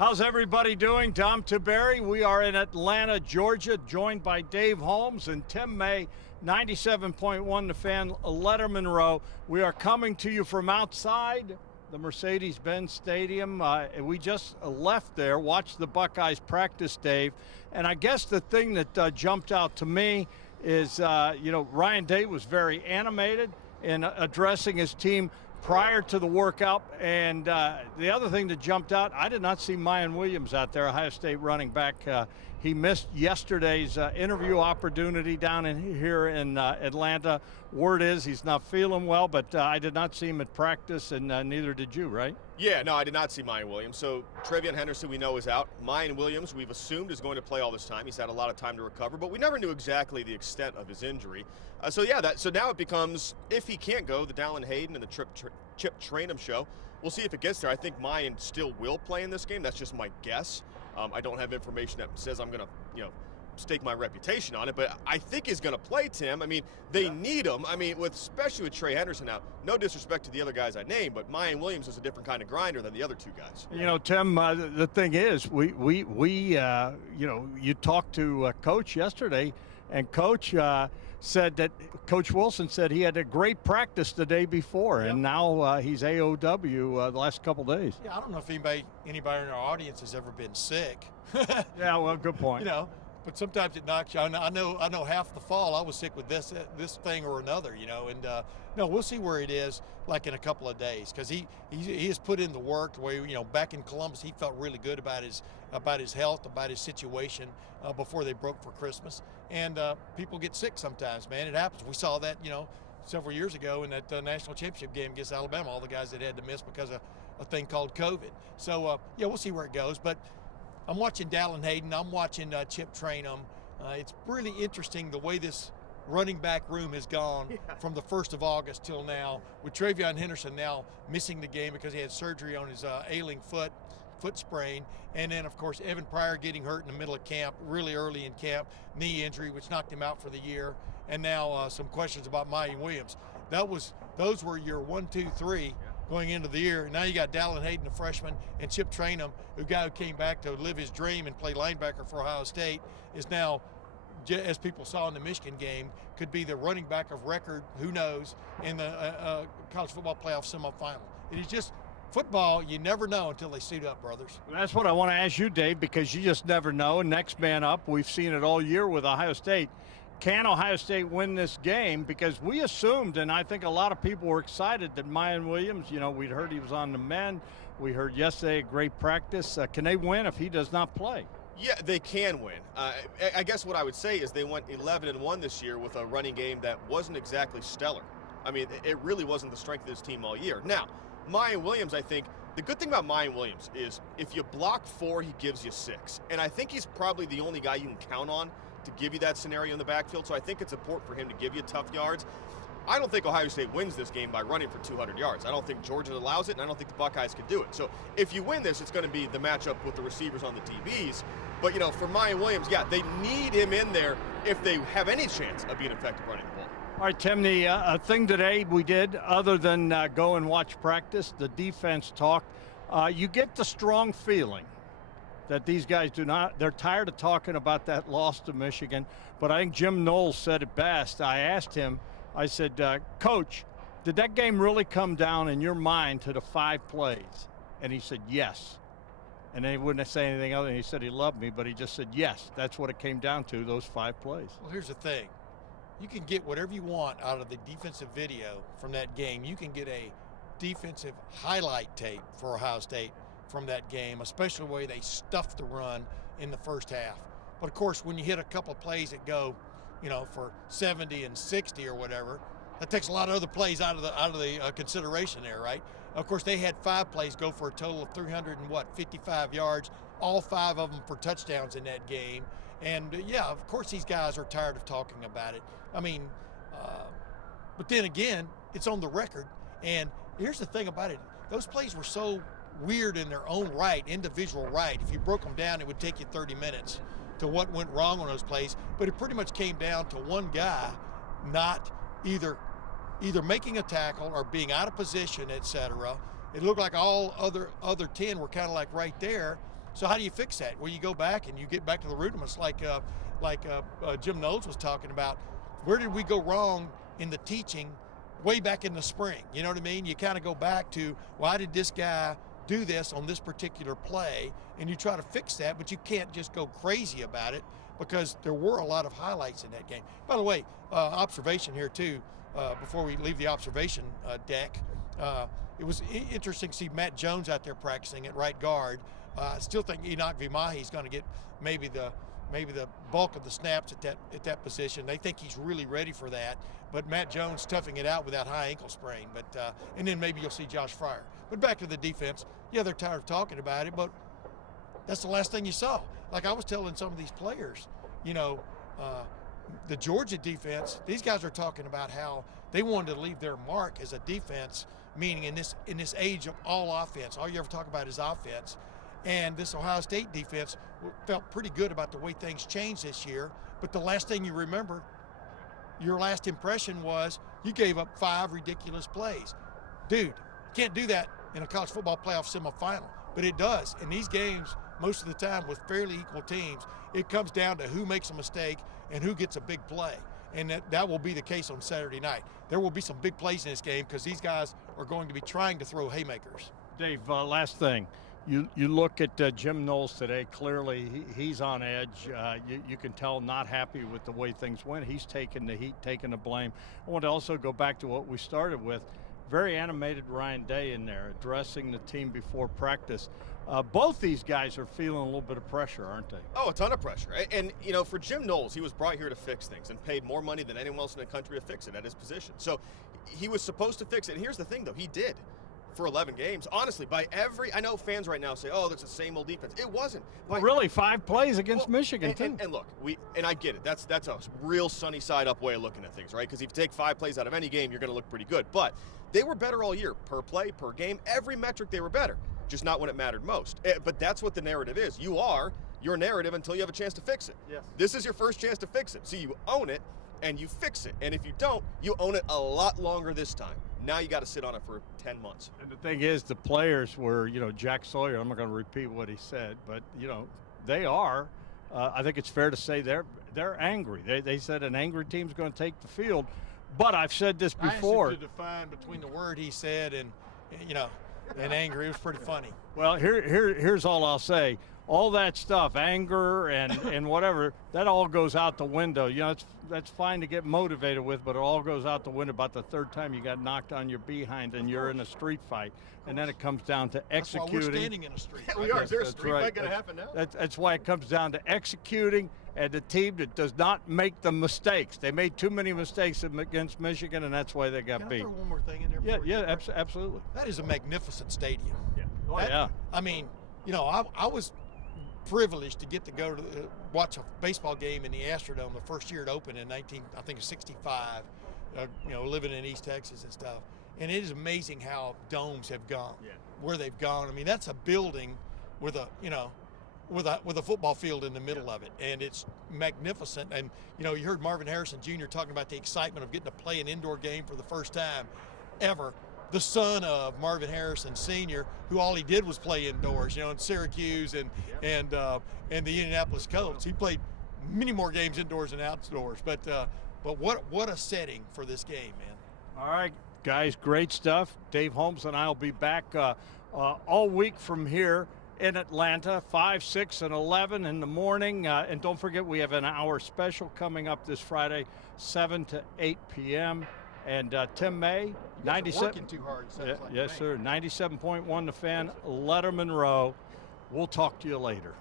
How's everybody doing? Tom Tiberi. We are in Atlanta, Georgia, joined by Dave Holmes and Tim May, 97.1 The Fan, Letterman Row. We are coming to you from outside the Mercedes-Benz Stadium. We just left there, watched the Buckeyes practice, Dave. And I guess the thing that jumped out to me is, Ryan Day was very animated in addressing his team prior to the workout. And the other thing that jumped out, I did not see Miyan Williams out there, Ohio State running back. He missed yesterday's interview opportunity down here in Atlanta. Word is he's not feeling well, but I did not see him at practice, and neither did you, right? Yeah, no, I did not see Miyan Williams. So Trayanumm Henderson, we know, is out. Miyan Williams, we've assumed, is going to play all this time. He's had a lot of time to recover, but we never knew exactly the extent of his injury. So now it becomes, if he can't go, the Dallin Hayden and the Chip Trayanumm show. We'll see if it gets there. I think Miyan still will play in this game. That's just my guess. I don't have information that says I'm going to, stake my reputation on it, but I think he's going to play, Tim. I mean, they need him. I mean, especially with Trey Henderson now. No disrespect to the other guys I named, but Miyan Williams is a different kind of grinder than the other two guys. Tim, the thing is, you talked to Coach yesterday, and Coach said that Coach Wilson said he had a great practice the day before, and now he's AOW the last couple days. Yeah, I don't know if anybody in our audience has ever been sick. Yeah, well, good point. But sometimes it knocks you. I know half the fall I was sick with this thing or another, and no, we'll see where it is like in a couple of days, because he has put in the work where back in Columbus he felt really good about his health, about his situation before they broke for Christmas. And people get sick sometimes, man. It happens. We saw that several years ago in that national championship game against Alabama, all the guys that had to miss because of a thing called COVID. So we'll see where it goes. But I'm watching Dallin Hayden. I'm watching Chip Trayanumm. It's really interesting the way this running back room has gone from the 1st of August till now, with Trayanumm Henderson now missing the game because he had surgery on his ailing foot sprain. And then, of course, Evan Pryor getting hurt in the middle of camp, really early in camp, knee injury, which knocked him out for the year. And now some questions about Miyan Williams. Those were your 1, 2, 3 going into the year. Now you got Dallin Hayden, the freshman, and Chip Trayanumm, who came back to live his dream and play linebacker for Ohio State, is now, as people saw in the Michigan game, could be the running back of record, who knows, in the college football playoff semifinal. It is just football. You never know until they suit up, brothers. That's what I want to ask you, Dave, because you just never know. Next man up, we've seen it all year with Ohio State. Can Ohio State win this game? Because we assumed, and I think a lot of people were excited, that Miyan Williams, we'd heard he was on the mend. We heard yesterday a great practice. Can they win if he does not play? Yeah, they can win. I guess what I would say is they went 11-1 this year with a running game that wasn't exactly stellar. I mean, it really wasn't the strength of this team all year. Now, Miyan Williams, I think, the good thing about Miyan Williams is if you block 4, he gives you 6. And I think he's probably the only guy you can count on to give you that scenario in the backfield. So I think it's important for him to give you tough yards. I don't think Ohio State wins this game by running for 200 yards. I don't think Georgia allows it, and I don't think the Buckeyes can do it. So if you win this, it's going to be the matchup with the receivers on the DBs. But, for Miyan Williams, they need him in there if they have any chance of being effective running the ball. All right, Tim, the thing today we did, other than go and watch practice, the defense talked. You get the strong feeling that these guys they're tired of talking about that loss to Michigan. But I think Jim Knowles said it best. I asked him, I said, Coach, did that game really come down in your mind to the 5 plays? And he said, yes. And then he wouldn't say anything other than he said he loved me, but he just said, yes, that's what it came down to, those 5 plays. Well, here's the thing. You can get whatever you want out of the defensive video from that game. You can get a defensive highlight tape for Ohio State from that game, especially the way they stuffed the run in the first half. But of course, when you hit a couple of plays that go, for 70 and 60 or whatever, that takes a lot of other plays out of the consideration there, right? Of course, they had 5 plays go for a total of 355 yards, all 5 of them for touchdowns in that game. And of course, these guys are tired of talking about it. I mean, but then again, it's on the record. And here's the thing about it: those plays were so weird in their own right, individual right. If you broke them down, it would take you 30 minutes to what went wrong on those plays. But it pretty much came down to one guy not either making a tackle or being out of position, etc. It looked like all other 10 were kind of like right there. So how do you fix that? Well, you go back and you get back to the rudiments, like Jim Knowles was talking about. Where did we go wrong in the teaching way back in the spring? You know what I mean? You kind of go back to, why did this guy do this on this particular play? And you try to fix that, but you can't just go crazy about it, because there were a lot of highlights in that game. By the way, observation here too, before we leave the observation deck, it was interesting to see Matt Jones out there practicing at right guard. I still think Enoch Vimahi is going to get maybe the bulk of the snaps at that position. They think he's really ready for that, but Matt Jones toughing it out with that high ankle sprain. But and then maybe you'll see Josh Fryer. But back to the defense. Yeah, they're tired of talking about it, but that's the last thing you saw. Like I was telling some of these players, you know, the Georgia defense, these guys are talking about how they wanted to leave their mark as a defense, meaning in this age of all offense, all you ever talk about is offense. And this Ohio State defense felt pretty good about the way things changed this year. But the last thing you remember, your last impression was you gave up 5 ridiculous plays. Dude, can't do that in a college football playoff semifinal, but it does. In these games, most of the time with fairly equal teams, it comes down to who makes a mistake and who gets a big play. And that will be the case on Saturday night. There will be some big plays in this game because these guys are going to be trying to throw haymakers. Dave, last thing. You look at Jim Knowles today, clearly he's on edge. You can tell not happy with the way things went. He's taking the heat, taking the blame. I want to also go back to what we started with. Very animated Ryan Day in there, addressing the team before practice. Both these guys are feeling a little bit of pressure, aren't they? Oh, a ton of pressure. And, you know, for Jim Knowles, he was brought here to fix things and paid more money than anyone else in the country to fix it at his position. So he was supposed to fix it. And here's the thing, though. He did. For 11 games, honestly, I know fans right now say, oh, that's the same old defense. It wasn't. Really, 5 plays against Michigan, too. And look, I get it. That's a real sunny side up way of looking at things, right? Because if you take 5 plays out of any game, you're going to look pretty good. But they were better all year, per play, per game, every metric they were better, just not when it mattered most. But that's what the narrative is. You are your narrative until you have a chance to fix it. Yes. This is your first chance to fix it. So you own it and you fix it. And if you don't, you own it a lot longer this time. Now you got to sit on it for 10 months. And the thing is, the players were, you know, Jack Sawyer, I'm not going to repeat what he said, but, you know, they are, I think it's fair to say they're angry. They said an angry team's going to take the field. But I've said this before. I asked him to define between the word he said and, you know, and angry. It was pretty funny. Well, here's all I'll say. All that stuff, anger and whatever, that all goes out the window. You know, that's fine to get motivated with, but it all goes out the window about the 3rd time you got knocked on your behind and you're in a street fight. And then it comes down to executing. That's why we're standing in a street fight. We are. Is there a street fight going to happen now? That's why it comes down to executing, and the team that does not make the mistakes. They made too many mistakes against Michigan, and that's why they got beat. Can I throw one more thing in there? Yeah, absolutely. That is a magnificent stadium. Yeah. Oh, yeah. I mean, you know, I was privileged to get to go to watch a baseball game in the Astrodome the first year it opened in 1965, you know, living in East Texas and stuff. And it is amazing how domes have gone, where they've gone. I mean, that's a building with a, you know, with a football field in the middle of it, and it's magnificent. And, you know, you heard Marvin Harrison Jr. talking about the excitement of getting to play an indoor game for the first time ever. The son of Marvin Harrison Sr., who all he did was play indoors, you know, in Syracuse and the Indianapolis Colts. He played many more games indoors than outdoors. But what a setting for this game, man. All right, guys, great stuff. Dave Holmes and I will be back all week from here in Atlanta, 5, 6, and 11 in the morning. And don't forget, we have an hour special coming up this Friday, 7 to 8 p.m. And Tim May, 97. Working too hard. Yes, sir. 97.1 The Fan, Letterman Row. We'll talk to you later.